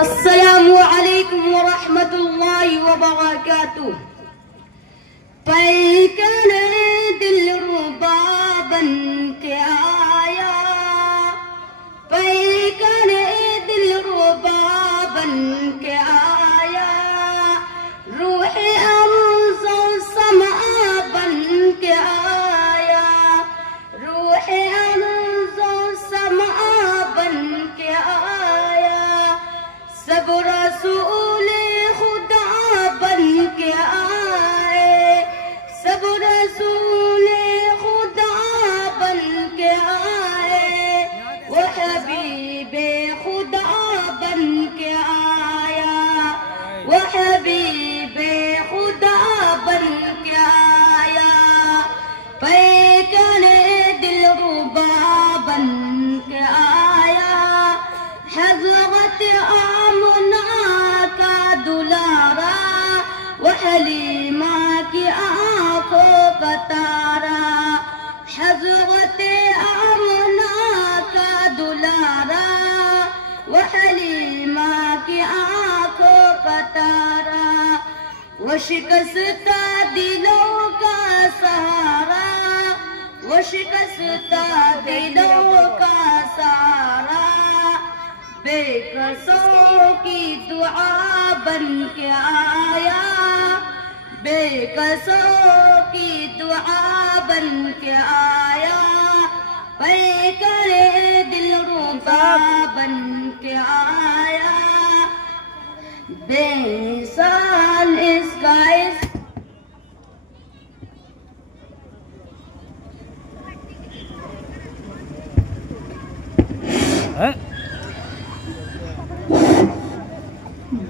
अस्सलामु अलैकुम व रहमतुल्लाहि व बरकातुहू। पैकने दिल रुबा बन के आया, पैकने दिल रुबा बन के आया, रूहे अर्ज़ो समा बन के आया, रूहे अर्ज़ो समा बन के आया, सब रसूल खुदा बन के आए, सब रसूल खुदा बन के आए, वो हबीबे खुदा बन के आया, वो हबीबे खुदा बन के आया, पैकने दिल रुबा बन के आया, हज़रत आमना का दुलारा, वो हलीमा की आंखों का तारा, हज़रत आमना का दुलारा, वो हलीमा की आंखों का तारा, वो शिकस्ता दिलों का सहारा, वो शिकस्ता दिलों का सहारा, बेकसों की दुआ बन के आया, बेकसों की दुआ बन के आया, पैकने दिल रुबा बन के आया, बेमिसाल इसका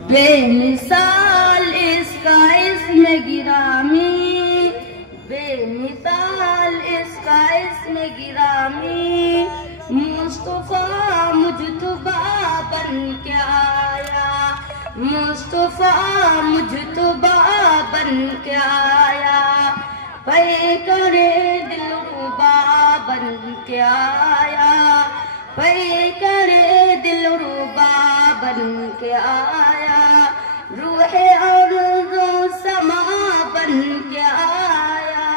बेमिसाल इसका इसमें गिरामी, बेमिसाल इसका इसमें गिरामी, मुस्तफा मुजतबा बन के आया, मुस्तफा मुजतबा बन के आया, पैकने दिल रुबा बन के आया, पैकने दिल रुबा बन के आया, रूहे अर्ज़ो समा बन के आया,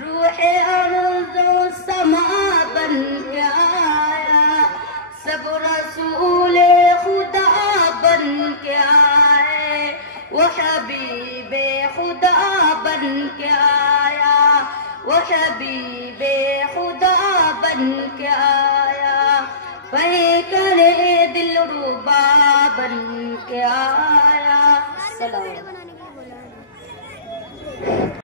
रूहे अर्ज़ो समा बन के आया, सब रसूल खुदा बन के आए, वो हबीबे खुदा बन के आया, वो हबीबे खुदा बन के आया, पैकने दिल रुबा बन के आया। सलाम।